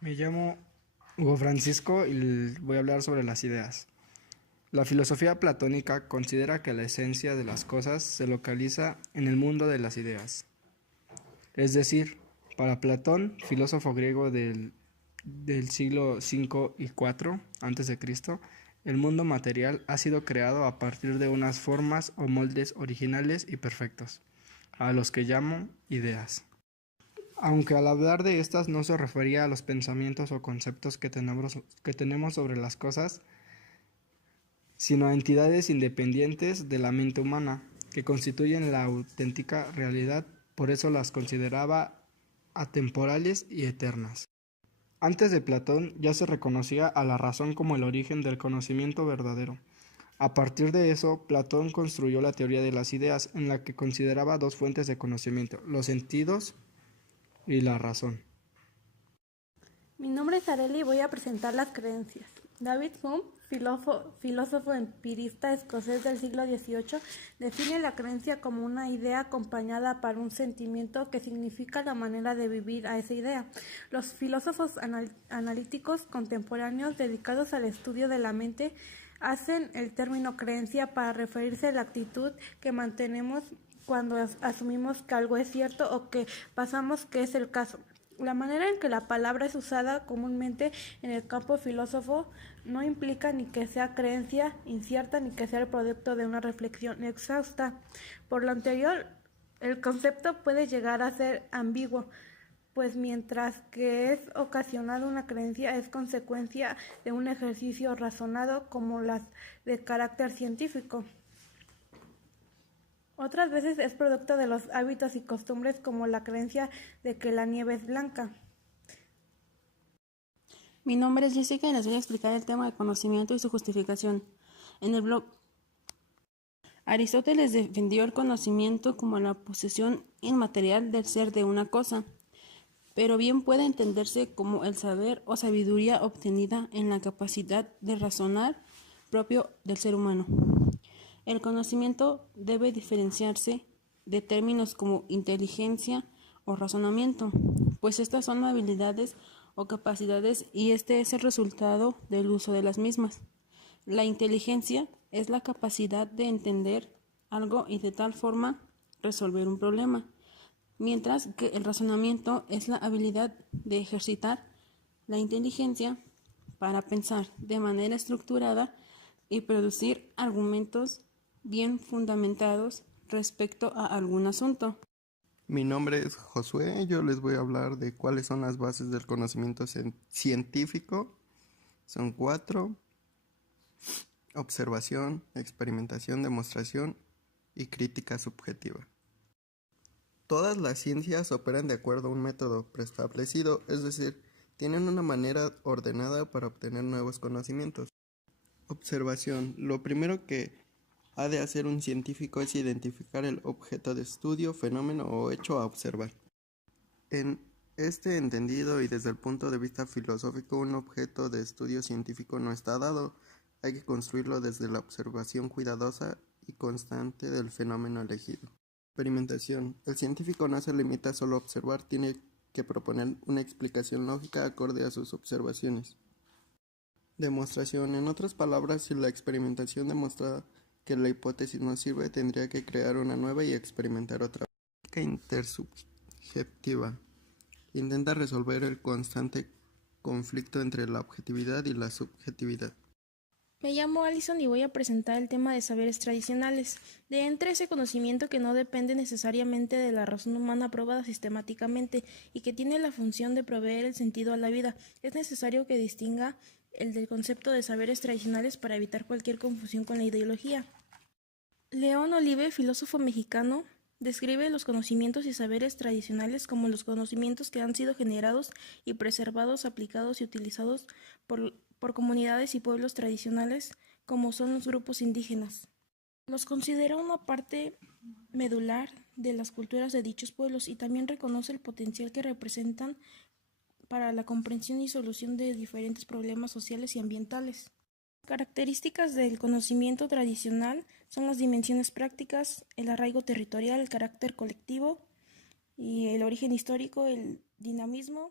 Me llamo Hugo Francisco y voy a hablar sobre las ideas. La filosofía platónica considera que la esencia de las cosas se localiza en el mundo de las ideas. Es decir, para Platón, filósofo griego del siglo V y IV a.C., el mundo material ha sido creado a partir de unas formas o moldes originales y perfectos, a los que llamo ideas. Aunque al hablar de estas no se refería a los pensamientos o conceptos que tenemos sobre las cosas, sino a entidades independientes de la mente humana, que constituyen la auténtica realidad, por eso las consideraba atemporales y eternas. Antes de Platón ya se reconocía a la razón como el origen del conocimiento verdadero. A partir de eso, Platón construyó la teoría de las ideas, en la que consideraba dos fuentes de conocimiento, los sentidos y la razón. Mi nombre es Arely y voy a presentar las creencias. David Hume, filósofo empirista escocés del siglo XVIII, define la creencia como una idea acompañada por un sentimiento que significa la manera de vivir a esa idea. Los filósofos analíticos contemporáneos dedicados al estudio de la mente hacen el término creencia para referirse a la actitud que mantenemos cuando asumimos que algo es cierto o que pasamos que es el caso. La manera en que la palabra es usada comúnmente en el campo filósofo no implica ni que sea creencia incierta ni que sea el producto de una reflexión exhausta. Por lo anterior, el concepto puede llegar a ser ambiguo, pues mientras que es ocasionado una creencia es consecuencia de un ejercicio razonado como las de carácter científico. Otras veces es producto de los hábitos y costumbres como la creencia de que la nieve es blanca. Mi nombre es Jessica y les voy a explicar el tema del conocimiento y su justificación. En el blog, Aristóteles defendió el conocimiento como la posesión inmaterial del ser de una cosa, pero bien puede entenderse como el saber o sabiduría obtenida en la capacidad de razonar propio del ser humano. El conocimiento debe diferenciarse de términos como inteligencia o razonamiento, pues estas son habilidades o capacidades y este es el resultado del uso de las mismas. La inteligencia es la capacidad de entender algo y de tal forma resolver un problema, mientras que el razonamiento es la habilidad de ejercitar la inteligencia para pensar de manera estructurada y producir argumentos bien fundamentados respecto a algún asunto. Mi nombre es Josué, yo les voy a hablar de cuáles son las bases del conocimiento científico. Son 4: observación, experimentación, demostración y crítica subjetiva. Todas las ciencias operan de acuerdo a un método preestablecido, es decir, tienen una manera ordenada para obtener nuevos conocimientos. Observación. Lo primero que ha de hacer un científico es identificar el objeto de estudio, fenómeno o hecho a observar. En este entendido y desde el punto de vista filosófico, un objeto de estudio científico no está dado, hay que construirlo desde la observación cuidadosa y constante del fenómeno elegido. Experimentación. El científico no se limita a solo observar, tiene que proponer una explicación lógica acorde a sus observaciones. Demostración. En otras palabras, si la experimentación demuestra que la hipótesis no sirve, tendría que crear una nueva y experimentar otra. Intersubjetiva. Intenta resolver el constante conflicto entre la objetividad y la subjetividad. Me llamo Alison y voy a presentar el tema de saberes tradicionales. De entre ese conocimiento que no depende necesariamente de la razón humana probada sistemáticamente y que tiene la función de proveer el sentido a la vida, es necesario que distinga el del concepto de saberes tradicionales para evitar cualquier confusión con la ideología. León Olive, filósofo mexicano, describe los conocimientos y saberes tradicionales como los conocimientos que han sido generados y preservados, aplicados y utilizados por comunidades y pueblos tradicionales, como son los grupos indígenas. Los considera una parte medular de las culturas de dichos pueblos y también reconoce el potencial que representan para la comprensión y solución de diferentes problemas sociales y ambientales. Características del conocimiento tradicional son las dimensiones prácticas, el arraigo territorial, el carácter colectivo y el origen histórico, el dinamismo